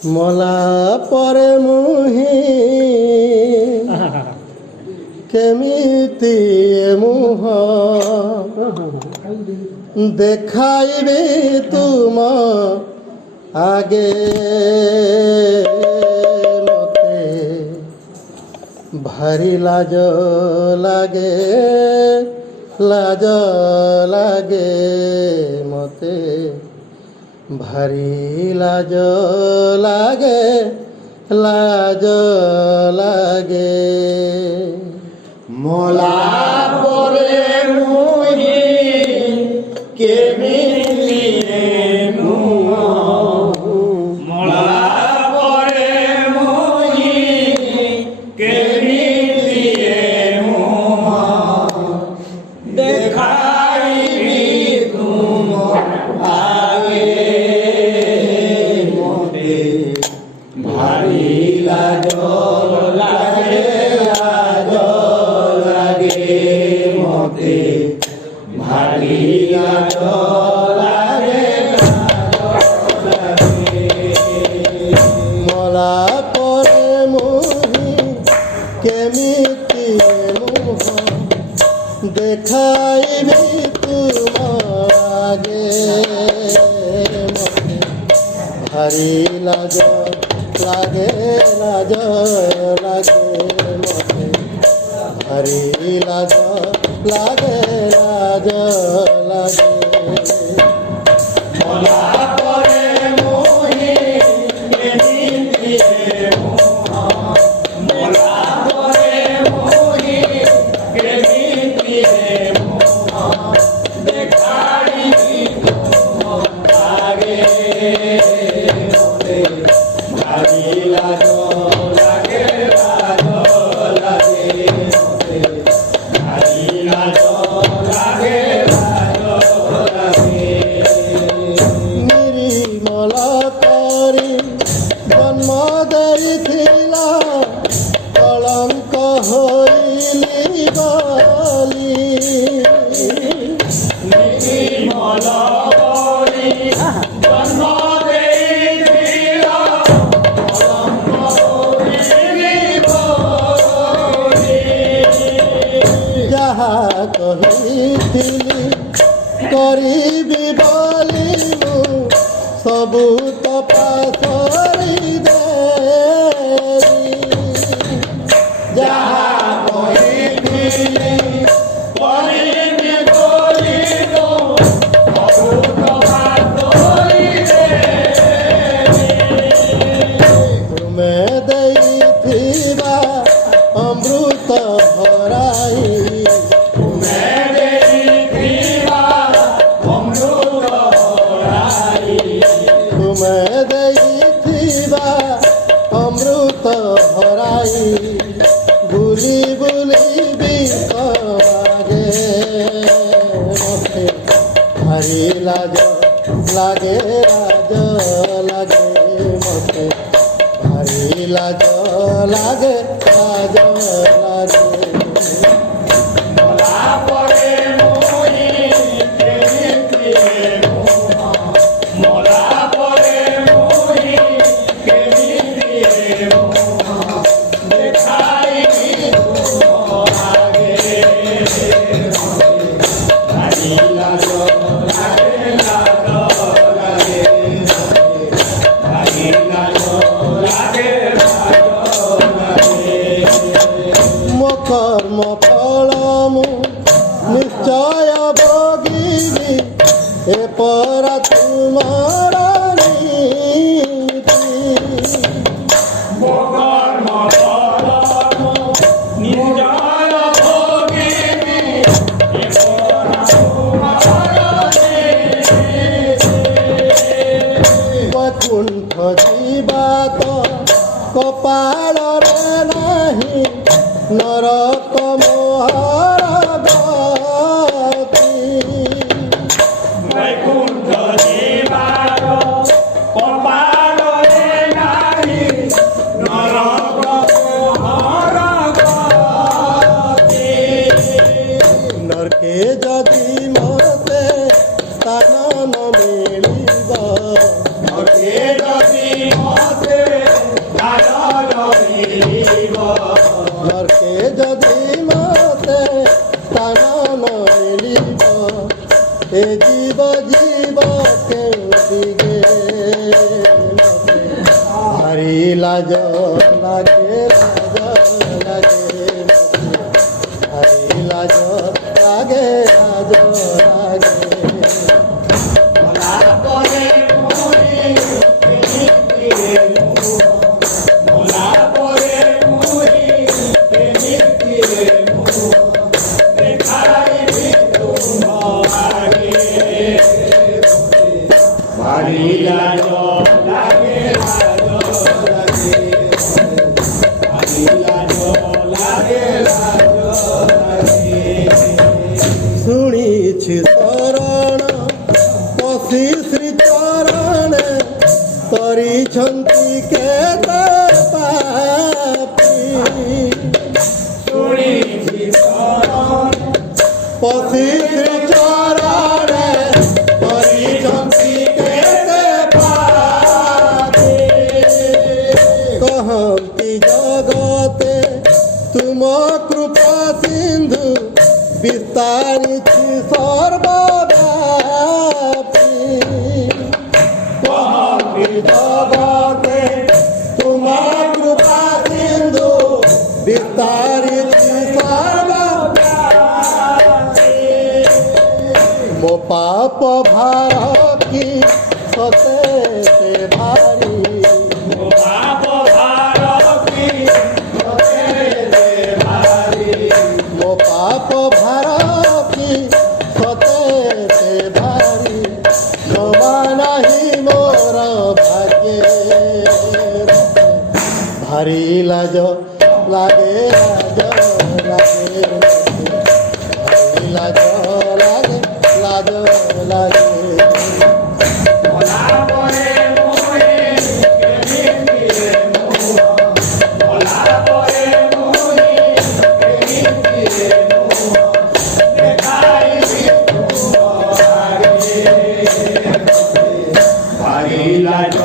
মলা পরে মুহি কেমিতি মুহ দেখাইবি তুম আগে মতে ভারি লাজ লাগে লাজ লাগে মতে ভারি লাজ লাগে লাজ লাগে মলা পরে মুহি কেমিতি মুহ মলা পরে মুহি কেমিতি মুহ দেখাইবি তুম আগে মতে ভারি লাজ লাগে লাজ লাগে মতে ভারি লাজ লাগে লাজ লাগে মলা পরে মুহি কেমিতি মুহ দেখাইবি তুম আগে মতে ভারি লাজ লাগে লাজ লাগে মতে ভারি লাজ লাগে লাজ লাগে মলা পরে মুহি কেমিতি মুহ মলা পরে মুহি কেমিতি মুহ দেখাইবি তুম আগে মতে ভারি লাজ লাগে লাজ লাগে মতে ভারি লাজ লাগে লাজ লাগে নিরিমল করি জন্ম ଦେଇଥିଲା কলঙ্ক হইলি বলি নির্মল করি জন্ম ଦେଇছিল কলঙ্ক হইলি বলি যাহা কহিଥିଲି କରିବି ବୋଲି ମୁଁ ସବୁ ତପାସରି ଦେଲି যাহা কহিଥିଲି କରିବି ବୋଲି ତୁ ଅଭୂତ ତୁମେ ଦେଇଥିବା ଅମୃତ ଭରାଇ ତୁମେ ଦେଇଥିବା ଅମୃତ ଭରାଇ ତୁମେ ଦେଇଥିବା ଅମୃତ ଭରାଇ ବୁଲି ବୁଲିବି ତମାଗେ ମତେ ଭାରି ଲାଜ ଲାଗେ ଲାଜ ଲାଗେ ମତେ ଭାରି ଲାଜ ଲାଗେ ଲାଜ ଲାଗେ মলা পরে মুহি কেমিতি মুহ মলা পরে মুহি কেমিতি মুহ দেখাইবি তুম আগে ভারি লাজ লাগে লাজ লাগে ভারি লাজ লাগে লাজ লাগে ମୋ କର୍ମ ଫଳ ମୁଁ ନିଶ୍ଚୟ ଭୋଗିବି ଏ ପରା ତୁମର ନୀତି ମୋ କର୍ମ ଫଳ ମୁଁ ନିଶ୍ଚୟ ଭୋଗିବି ଏ ପରା ତୁମର ବୈକୁଣ୍ଠ ଯିବା ତ କପାଳରେ ନାହିଁ ନରକ ମୋହର ଗତି ବୈକୁଣ୍ଠ ଯିବାର କପାଳରେ ନାହିଁ ନରକ ମୋହର ଗତି ନରକେ ଯଦି ମତେ ସ୍ଥାନ ନ ମିଳିବ ନରକେ ଯଦି ମତେ লাজ লাগে ভারী লাজ লাগে ভোলা পরে মুড়ি ভোলা পরে মুড়ি দেখাই তোমাকে ভারী লাজ লাগে ভারী লাজ লাগে শুনিছি শরণ পশি শ্রী চরণ କରିଛନ୍ତି কেତେ ପାପୀ শুনিছি শরণ পশি শ্রী চরণ କରିଛନ୍ତି କେତେ ପାପୀ କହନ୍ତି ଜଗତେ ତୁମ କୃପା ସିନ୍ଧୁ ବିସ୍ତାରିଛି ସର୍ବବ୍ୟାପୀ କହନ୍ତି ଜଗତେ ତୁମ କୃପା ସିନ୍ଧୁ ବିସ୍ତାରିଛି ସର୍ବବ୍ୟାପୀ ମୋ ପାପ ଭାର କି ସତେ ସେ ଭାରୀ বাপ ভারতী ମୋ ପାପ ଭାର କି ସତେ ସେ ଭାରୀ ଜମା ନାହିଁ ମୋର ଭାଗ୍ୟ ଭାରି ଲାଜ ଲାଗେ ଭାରି ଲାଜ ଲାଗେ ଲାଜ ଲାଗେ ভোলা পরে মুড়ি ভোলা পরে মুড়ি দেখাই তোমাকে ভারী লাজ